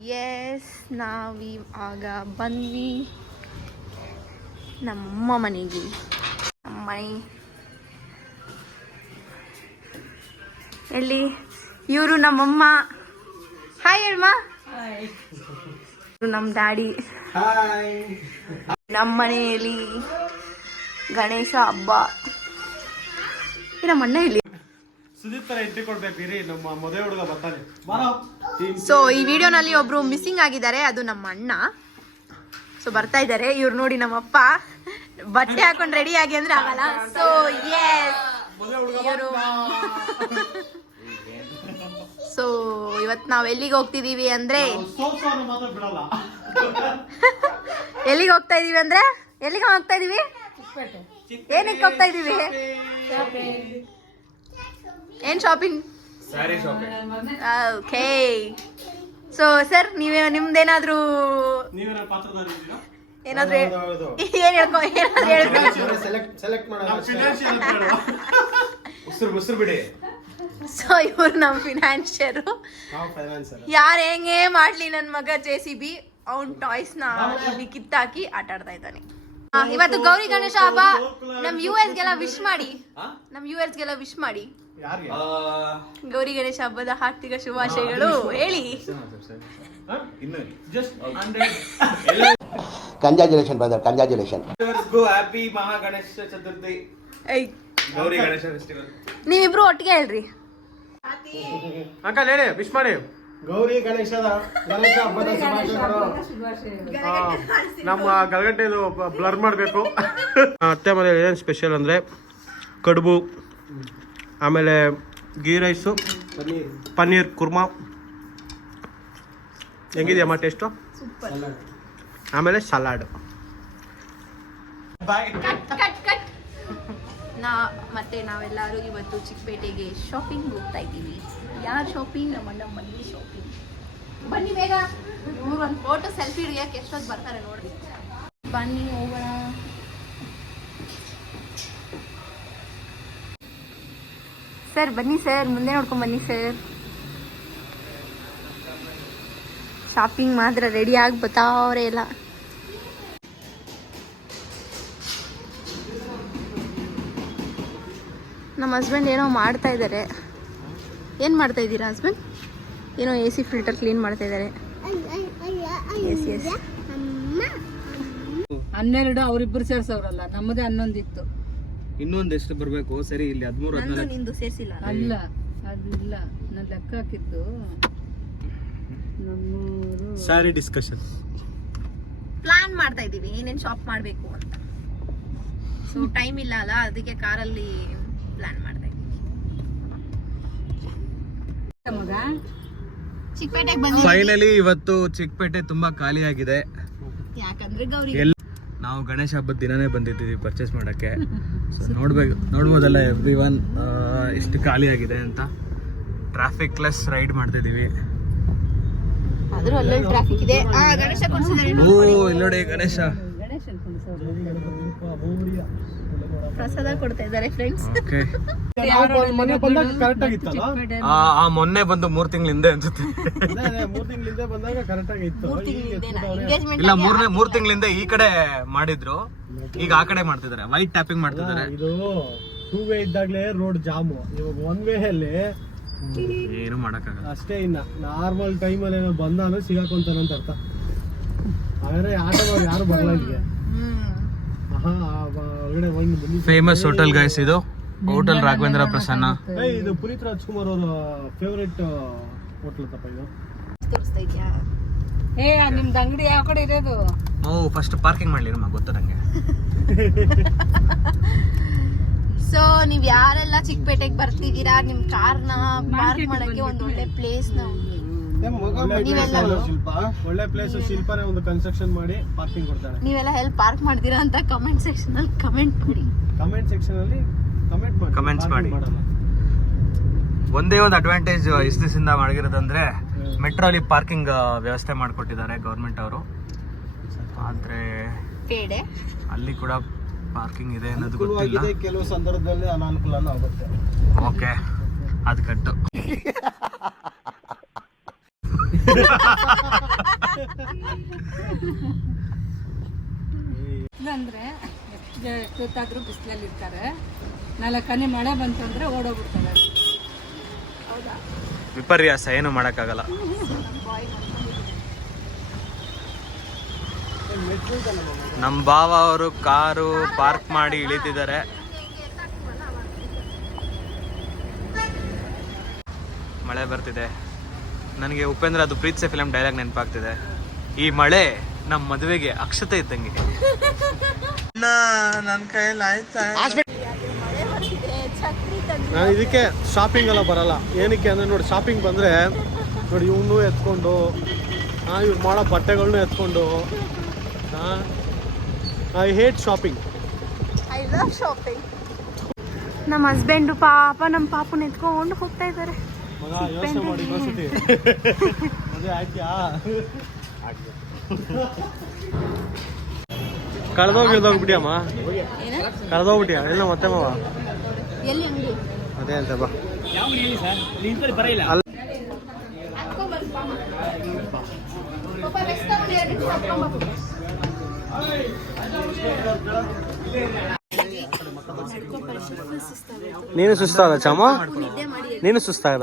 S ನಾವಿವಾಗ ಬಂದ್ವಿ ನಮ್ಮ ಮನೆಗೆ. ನಮ್ಮ ಮನೆ ಎಲ್ಲಿ? ಇವರು ನಮ್ಮಮ್ಮ. ಹಾಯ್ ಹೇಳಮ್ಮ. ನಮ್ಮ ಡ್ಯಾಡಿ. ನಮ್ಮ ಮನೆಯಲ್ಲಿ ಗಣೇಶ ಹಬ್ಬ. ನಮ್ಮ ಅಣ್ಣ ಇಲ್ಲಿ. ಸೊ ಈ ವಿಡಿಯೋನಲ್ಲಿ ಒಬ್ರು ಮಿಸ್ಸಿಂಗ್ ಆಗಿದ್ದಾರೆ, ಅದು ನಮ್ಮ ಅಣ್ಣ. ಸೊ ಬರ್ತಾ ಇದ್ದಾರೆ ಇವ್ರು. ನೋಡಿ ನಮ್ಮಪ್ಪ ಬಟ್ಟೆ ಹಾಕೊಂಡು ರೆಡಿ ಆಗಿ ಅಂದ್ರೆ ಆಗಲ್ಲ. ಸೊ ಎಸ್ ಇವರು. ಸೊ ಇವತ್ತು ನಾವ್ ಎಲ್ಲಿಗೆ ಹೋಗ್ತಿದೀವಿ ಅಂದ್ರೆ ಎಲ್ಲಿಗೆ ಹೋಗ್ತಾ ಇದೀವಿ ಏನಕ್ಕೆ ಹೋಗ್ತಾ ಇದೀವಿ? ಏನ್ ಶಾಪಿಂಗ್? ಓಕೆ. ಸೊ ಸರ್ ನಿಮ್ದೇನಾದ್ರೂ ಏನಾದ್ರು ಏನ್ ಸೊ ಇವ್ರು ನಮ್ ಫಿನಾನ್ಷಿಯರು. ಯಾರು ಹೆಂಗೆ ಮಾಡ್ಲಿ ನನ್ ಮಗ JCB ಅವ್ನ್ ಟಾಯ್ಸ್ ನ ಇಲ್ಲಿ ಕಿತ್ತಾಕಿ ಆಟ ಆಡ್ತಾ ಇದ್ದಾನೆ. ಇವತ್ತು ಗೌರಿ ಗಣೇಶ ಹಬ್ಬ. ನಮ್ ಯುಎಸ್ಗೆಲ್ಲ ವಿಶ್ ಮಾಡಿ. ಗೌರಿ ಗಣೇಶ ಹಬ್ಬದ ಹಾರ್ದಿಕ ಶುಭಾಶಯಗಳು ಹೇಳಿ. Congratulation brother, congratulation. ಹ್ಯಾಪಿ ಮಹಾ ಗಣೇಶ ಚತುರ್ಥಿ, ಗೌರಿ ಗಣೇಶ ಫೆಸ್ಟಿವಲ್. ನೀವಿಬ್ರು ಒಟ್ಟಿಗೆ ಹೇಳ್ರಿ. ಅಂಕಲ್ ಹೇಳಿ, ವಿಶ್ ಮಾಡಿ. ಗೌರಿ ಗಣೇಶ ಹಬ್ಬದ ಶುಭಾಶಯಗಳು. ನಮ್ಮ ಗಲಗಟ್ಟೆದು ಬ್ಲರ್ ಮಾಡಬೇಕು. ಅತ್ತೆ ಮನೆಯಲ್ಲಿ ಏನು ಸ್ಪೆಷಲ್ ಅಂದರೆ ಕಡುಬು, ಆಮೇಲೆ ಗೀ ರೈಸು, ಪನ್ನೀರ್ ಕುರ್ಮಾ. ಹೆಂಗಿದೆಯಮ್ಮ ಟೇಸ್ಟು? ಆಮೇಲೆ ಸಲಾಡ್. ಮತ್ತೆ ನಾವೆಲ್ಲರೂ ಇವತ್ತು ಚಿಕ್ಕಪೇಟೆಗೆ ಶಾಪಿಂಗ್ ಹೋಗ್ತಾ ಇದ್ದೀವಿ. ಯಾರು ಶಾಪಿಂಗ್? ನಮ್ಮ ಅಣ್ಣ ಮನೆ ಶಾಪಿಂಗ್. ಬನ್ನಿ ಬೇಗ. ಇವ್ರು ಒಂದು ಫೋಟೋ ಸೆಲ್ಫಿ ಹಿಡಿಯಕ್ಕೆ ಎಷ್ಟೊತ್ತು ಬರ್ತಾರೆ ನೋಡ್ರಿ. ಬನ್ನಿ ಹೋಗೋಣ. ಸರ್ ಬನ್ನಿ ಸರ್, ಮುಂದೆ ನೋಡ್ಕೊಂಡ್ ಬನ್ನಿ ಸರ್. ಶಾಪಿಂಗ್ ಮಾತ್ರ ರೆಡಿ ಆಗಿ ಬತ್ತಾವ್ರೆ ಎಲ್ಲ. ನಮ್ಮ ಹಸ್ಬೆಂಡ್ ಏನೋ ಮಾಡ್ತಾ ಇದ್ದಾರೆ. ಏನು ಮಾಡ್ತಾ ಇದ್ದೀರಾ ಹಸ್ಬೆಂಡ್? ಏನೋ AC ಫಿಲ್ಟರ್ ಕ್ಲೀನ್ ಮಾಡ್ತಾ ಇದ್ದಾರೆ. ಎಸ್ 12 ಅವರಿಬ್ಬರು ಸೇರ್ಸವ್ರಲ್ಲ, ನಮ್ಮದೇ 11 ಇತ್ತು. ಇನ್ನೊಂದು ಎಷ್ಟು ಬರಬೇಕು? ಸರಿ, ಇಲ್ಲಿ 13 ನಿಂದು ಸೇರಿಸಿಲ್ಲ ಅಲ್ಲ, ಅದಿಲ್ಲ, ನಾನು ಲೆಕ್ಕ ಹಾಕಿದ್ದು. ಸಾರಿ ಡಿಸ್ಕಷನ್ ಪ್ಲಾನ್ ಮಾಡ್ತಾ ಇದ್ದೀವಿ ಏನೇನು ಶಾಪ್ ಮಾಡಬೇಕು ಅಂತ. ಸೊ ಟೈಮ್ ಇಲ್ಲ ಅಲ್ಲ, ಅದಕ್ಕೆ ಕಾರಲ್ಲಿ ಪ್ಲಾನ್ ಮಾಡ್ತಾ ಇದ್ದೀವಿ. ಚಿಕ್ಕಪೇಟೆಗೆ ಬಂದಿದ್ದೀವಿ. ಫೈನಲಿ ಇವತ್ತು ಚಿಕ್ಕಪೇಟೆ ತುಂಬಾ ಖಾಲಿ ಆಗಿದೆ. ಯಾಕಂದ್ರೆ ಗೌರಿ ನಾವು ಗಣೇಶ ಹಬ್ಬದ ದಿನನೇ ಬಂದಿದ್ದೀವಿ ಪರ್ಚೇಸ್ ಮಾಡಕ್ಕೆ. ನೋಡ್ಬೋದಲ್ಲ ಎವ್ರಿವನ್ ಎಷ್ಟು ಖಾಲಿ ಆಗಿದೆ ಅಂತ. ಟ್ರಾಫಿಕ್ ಲೆಸ್ ರೈಡ್ ಮಾಡ್ತಿದ್ದೀವಿ. ಆದ್ರೂ ಅಲ್ಲಲ್ಲಿ ಟ್ರಾಫಿಕ್ ಇದೆ. ಗಣೇಶ ಕೊಡ್ಸಿದ್ದಾರೆ ನೋಡಿ ಗಣೇಶ. ಪ್ರಸಾದ ಕೊಡ್ತಾ ಇದ್ದಾರೆ ಫ್ರೆಂಡ್ಸ್. ಮೊನ್ನೆ ಬಂದು 3 ತಿಂಗಳ ಹಿಂದೆ ಅನ್ಸುತ್ತೆ. 3 ತಿಂಗಳಿಂದ ಬಂದಾಗ ಕರೆಕ್ಟ್ ಆಗಿತ್ತು. ಇಲ್ಲ, 3 ತಿಂಗಳಿಂದ ಈ ಕಡೆ ಮಾಡಿದ್ರು, ಈಗ ಆ ಕಡೆ ಮಾಡ್ತಿದ್ದಾರೆ. ವೈಟ್ ಟ್ಯಾಪಿಂಗ್ ಮಾಡ್ತಿದ್ದಾರೆ. ಇದು 2 ವೇ ಇದ್ದಾಗ್ಲೇ ರೋಡ್ ಜಾಮು. ಇವಾಗ 1 ವೇ ಅಲ್ಲಿ ಏನು ಮಾಡಕ್ಕಾಗಲ್ಲ ಅಷ್ಟೇ. ಇನ್ನ ನಾರ್ಮಲ್ ಟೈಮ್ ಅಲ್ಲಿ ಏನೋ ಬಂದ ಅಂದ್ರೆ ಸಿಗಾಕೊಂತಾನಂತ ಅರ್ಥ. ಹಾಗಾದ್ರೆ ಆಟೋದವ್ರು ಯಾರು ಬರಲ್ಲ ಇಲ್ಲಿಗೆ. ಫೇಮಸ್ ಹೋಟೆಲ್ ಗೈಸ್ ಇದು, ಹೋಟೆಲ್ ರಾಘವೇಂದ್ರ ಪ್ರಸನ್ನ. ಇದು ಪುನೀತ್ ರಾಜ್ಕುಮಾರ್ ಅವರ ಫೇವರೇಟ್ ಹೋಟೆಲ್ ತಪ್ಪ ಇದು. ತೋರಿಸ್ತಾ ಇದ್ಯಾ? ನಿಮ್ದು ಅಂಗಡಿ ಯಾವ ಕಡೆ ಇರೋದು? ಫಸ್ಟ್ ಪಾರ್ಕಿಂಗ್ ಮಾಡ್ಲಿ ನಮಗೆ ಗೊತ್ತ ನಂಗೆ. ಸೊ ನೀವ್ ಯಾರೆಲ್ಲ ಚಿಕ್ಕಪೇಟೆಗೆ ಬರ್ತಿದ್ದೀರಾ, ನಿಮ್ ಕಾರ್ನ ಪಾರ್ಕ್ ಮಾಡಕ್ಕೆ ಒಂದು ಒಳ್ಳೆ ಪ್ಲೇಸ್ ನ ಒಳ್ಳೆ ಪ್ಲೇಸ್. ಶಿಲ್ಪಾನೇ ಒಂದು ಕನ್ಸ್ಟ್ರಕ್ಷನ್ ಮಾಡಿ ಪಾರ್ಕಿಂಗ್ ಕೊಡ್ತಾಳೆ. ನೀವೆಲ್ಲ ಎಲ್ಲಿ ಪಾರ್ಕ್ ಮಾಡ್ತೀರಾ ಅಂತ ಕಮೆಂಟ್ ಸೆಕ್ಷನ್ ಅಲ್ಲಿ ಕಮೆಂಟ್ ಮಾಡಿ. ಕಮೆಂಟ್ಸ್ ಮಾಡಿ. ಒಂದೇ ಒಂದು ಅಡ್ವಾಂಟೇಜ್ ಇಷ್ಟು ದಿವಸದಿಂದ ಮಾಡಿರೋದಂದ್ರೆ ಮೆಟ್ರೋ ಅಲ್ಲಿ ಪಾರ್ಕಿಂಗ್ ವ್ಯವಸ್ಥೆ ಮಾಡಿಕೊಟ್ಟಿದ್ದಾರೆ ಗೌರ್ಮೆಂಟ್ ಅವರು. ಆದ್ರೆ ಅಲ್ಲಿ ಕೂಡ ಪಾರ್ಕಿಂಗ್ ಇದೆ ಅನ್ನೋದು ಗೊತ್ತಿಲ್ಲ. ಕೆಲವು ಸಂದರ್ಭದಲ್ಲಿ ಅನಾನುಕೂಲ ಆಗುತ್ತೆ. ಓಕೆ, ಅದು ಕಟ್ಟು. ಇಲ್ಲಂದ್ರೆ ಎಷ್ಟೊತ್ತಾದ್ರೂ ಬಿಸಿಲಲ್ಲಿ ಇರ್ತಾರೆ, 4 ಹನಿ ಮಳೆ ಬಂತಂದ್ರೆ ಓಡೋಗ್ಬಿಡ್ತಾರೆ. ಹೌದಾ? ವಿಪರ್ಯಾಸ, ಏನು ಮಾಡೋಕ್ಕಾಗಲ್ಲ. ನಮ್ಮ ಭಾವ ಅವರು ಕಾರು ಪಾರ್ಕ್ ಮಾಡಿ ಇಳಿತಿದ್ದಾರೆ. ಮಳೆ ಬರ್ತಿದೆ. ನನಗೆ ಉಪೇಂದ್ರ ಅದು ಪ್ರೀತ್ಸೆ ಫಿಲಮ್ ಡೈಲಾಗ್ ನೆನಪಾಗ್ತಿದೆ, ಈ ಮಳೆ ನಮ್ಮ ಮದುವೆಗೆ ಅಕ್ಷತೆ ಇದ್ದಂಗೆ. ನನ್ನ ಕೈಯಲ್ಲಿ ಆಯ್ತಾ? ನಾನು ಇದಕ್ಕೆ ಶಾಪಿಂಗ್ ಎಲ್ಲ ಬರಲ್ಲ. ಏನಕ್ಕೆ ಅಂದರೆ ನೋಡಿ, ಶಾಪಿಂಗ್ ಬಂದರೆ ನೋಡಿ ಇವನು ಎತ್ಕೊಂಡು ಇವ್ರು ಮಾಡೋ ಬಟ್ಟೆಗಳ್ನು ಎತ್ಕೊಂಡು I hate shopping. I love shopping. ನಮ್ಮ ಹಸ್ಬೆಂಡು ಪಾಪ ನಮ್ಮ ಪಾಪನ ಎತ್ಕೊಂಡು ಹೋಗ್ತಾ ಇದ್ದಾರೆ. ಮಗ ಯೋಚನೆ ಮಾಡಿ ಇನ್ನೊಂದ್ಸತಿ ಮದುವೆ ಆಯ್ತಾ? ಕಳೆದೋಗ್ಬಿಟ್ಟಿಯಮ್ಮ, ಕಳೆದೋಗ್ಬಿಟ್ಟಿಯಾ? ಇಲ್ಲ ಮತ್ತೆ ಮಾವ ಎಲ್ಲಿ ಅಂಗಡಿ? ಅದೇ ಅಂತ ಬಾ. ನೀನು ಸುಸ್ತಾದ ಚಾಮ? ನೀನು ಸುಸ್ತಾದ?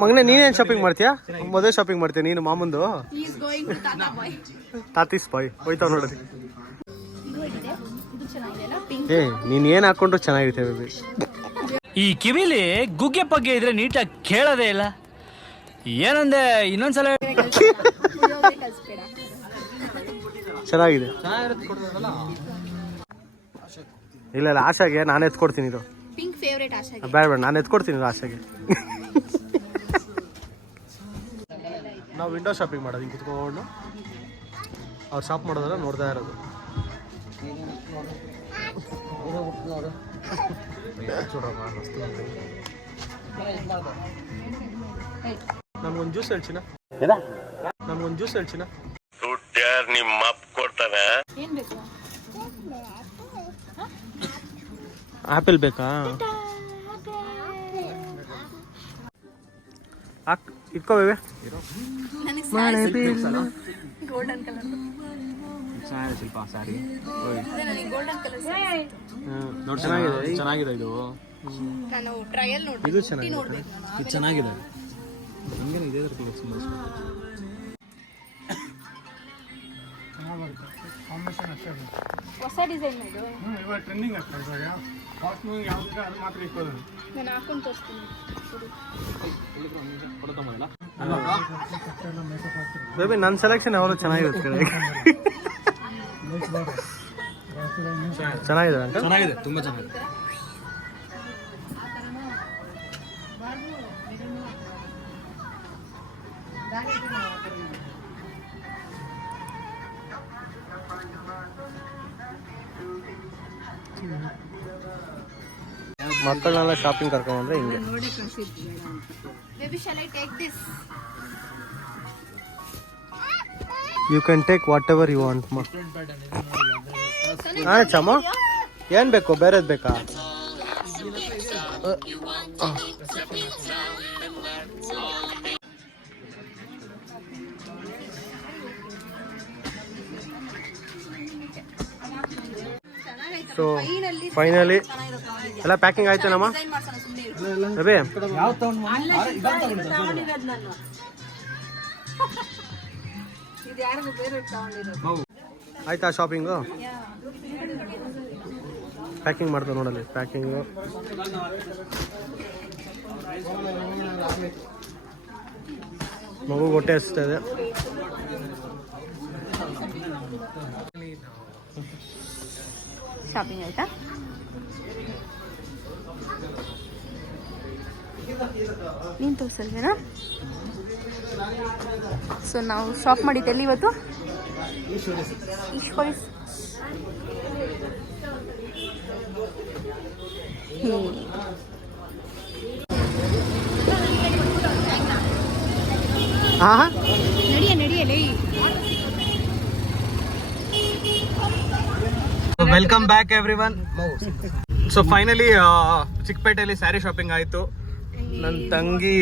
ಮಗನೇ ನೀನೇನು ಶಾಪಿಂಗ್ ಮಾಡ್ತೀಯಾ? ಮದುವೆ ಶಾಪಿಂಗ್ ಮಾಡ್ತೀಯ ನೀನು ಮಾಮಂದು? ತಾತೀಸ್ ಬಾಯ್ ಹೋಯ್ತಾವ ನೋಡ್ರಿ. ಏ ನೀನ್ ಏನ್ ಹಾಕೊಂಡ್ರು ಚೆನ್ನಾಗಿರುತ್ತೆ ಬೇಬಿ. ಈ ಕಿವಿಲಿ ಗುಗ್ಗೆ ಪಗ್ಗೆ ಇದ್ರೆ ನೀಟಾಗಿ ಕೇಳೋದೇ ಇಲ್ಲ. ಏನಂದೆ ಇನ್ನೊಂದ್ಸಲ? ಚೆನ್ನಾಗಿದೆ. ಇಲ್ಲ ಇಲ್ಲ, ಆಶಾಗೆ ನಾನು ಎತ್ಕೊಡ್ತೀನಿ ಇದು. ಪಿಂಕ್ ಫೇವರೇಟ್ ಆಶಾ. ಬೇಡ ನಾನು ಎತ್ಕೊಡ್ತೀನಿ ಇದು ಆಶಾಗೆ. ನಾವು ವಿಂಡೋ ಶಾಪಿಂಗ್ ಮಾಡೋದು, ಹಿಂಗೆ ಕುತ್ಕೊಂಡು ಅವ್ರು ಶಾಪ್ ಮಾಡೋದಲ್ಲ ನೋಡ್ತಾ ಇರೋದು. ನನ್ಗೊಂದು ಜ್ಯೂಸ್ ಹೇಳ್ಚಿನ, ನನ್ಗೊಂದು ಜ್ಯೂಸ್ ಹೇಳ್ಚಿನ. ನಿಮ್ಮ ಅಪ್ಪ ಕೊಡ್ತಾನೆ. ಆಪಲ್ ಬೇಕಾ? ಇಟ್ಕೋ ಬೇಬಿ. ಗೋಲ್ಡನ್ ಕಲರ್ ಶಿಲ್ಪ ಸ್ಯಾರಿ ಗೋಲ್ಡನ್ ಕಲರ್ ಚೆನ್ನಾಗಿದೆ ಇದು. ನಾನು ಟ್ರಯಲ್ ನೋಡಿ ಇದು ಚೆನ್ನಾಗಿದೆ, ಇದು ಚೆನ್ನಾಗಿದೆ. ಹಿಂಗೇನು ಇದೆ ತುಂಬಾ ಹೊಸ ಡಿಸೈನ್ ಇದು. ಇವಾಗ ಟ್ರೆಂಡಿಂಗ್ ಆಗ್ತಾ ಇವಾಗ ಯಾವ್ದು ಅದು ಮಾತ್ರ ಇಟ್ಕೊಳ್ಳೋದು. ನಾನು ಹಾಕೊಂಡು ತೋರಿಸ್ತೀನಿ. ಬೇಬಿ ನನ್ನ ಸೆಲೆಕ್ಷನ್ ಯಾವಾಗಲೂ ಚೆನ್ನಾಗಿರುತ್ತೆ. ಚೆನ್ನಾಗಿದೆ ಅಂತ. ಚೆನ್ನಾಗಿದೆ, ತುಂಬಾ ಚೆನ್ನಾಗಿದೆ. ಮಕ್ಕಳನ್ನೆಲ್ಲ ಶಾಪಿಂಗ್ ಕರ್ಕೊಂಡ್ಬಂದ್ರೆ ಹಿಂಗೆ. Baby, shall I take this? You can take whatever you want ಮಾ. ಚಮ್ಮ ಏನು ಬೇಕು? ಬೇರೆದು ಬೇಕಾ? ಸೊ ಫೈನಲಿ ಎಲ್ಲ ಪ್ಯಾಕಿಂಗ್ ಆಯ್ತು ನಮ್ಮ ಬೇಬಿ. ಆಯ್ತಾ ಶಾಪಿಂಗು? ಪ್ಯಾಕಿಂಗ್ ಮಾಡ್ತೇವೆ ನೋಡಲ್ಲಿ. ಪ್ಯಾಕಿಂಗು ಮಗು ಹೊಟ್ಟೆ ಹಸ್ತಾ ಇದೆ. ಶಾಪಿಂಗ್ ಆಯ್ತಾ? ನೀನು ತೋರಿಸಲ್ವೇನಾ? ಸೊ ನಾವು ಶಾಪ್ ಮಾಡಿದ್ದೆಲ್ಲಿ ಇವತ್ತು? ಈಶ್ವರಿ. ನಡಿಯಲೇ. Welcome back everyone. So finally ಚಿಕ್ಕಪೇಟೆಯಲ್ಲಿ ಸ್ಯಾರಿ ಶಾಪಿಂಗ್ ಆಯ್ತು. ನನ್ನ ತಂಗಿ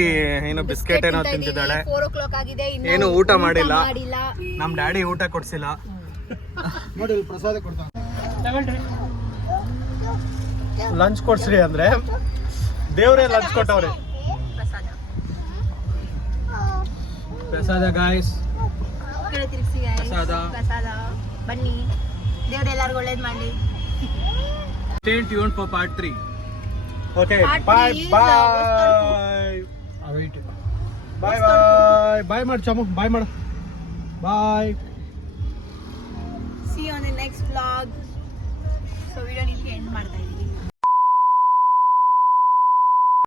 ಏನೋ ಬಿಸ್ಕೆಟ್ ಏನೋ ತಿಂತಿದ್ದಾಳೆ. 4 o'clock ಆಗಿದೆ, ಇನ್ನೂ ಏನು ಊಟ ಮಾಡಿಲ್ಲ. ಮಾಡಿಲ್ಲ. ನಮ್ ಡ್ಯಾಡಿ ಊಟ ಕೊಡ್ಸಿಲ್ಲ. ನೋಡಿ ಪ್ರಸಾದ ಕೊಡ್ತಾ ಲಂಚ್ ಕೊಡ್ಸ್ರಿ ಅಂದ್ರೆ ದೇವ್ರೇ ಲಂಚ್ ಕೊಟ್ಟವ್ರೆ. ಪ್ರಸಾದ ಗಾಯ್ಸ್, ಕಡೆ ತಿರ್ಗ್ಸಿ guys. ಪ್ರಸಾದ. ಪ್ರಸಾದ ಬನ್ನಿ, ದೇವ್ರು ಎಲ್ಲರಿಗೂ ಒಳ್ಳೇದ್ ಮಾಡ್ಲಿ. Stay tuned for part 3. Okay Part bye three is, bye bye bye bye ಮಾಡಿ ಚಮು, ಬಾಯ್ ಮಾಡು, bye. See you on the next vlog. So video ಇಲ್ಲಿ ಎಂಡ್ ಮಾಡ್ತಾ ಇದೀವಿ.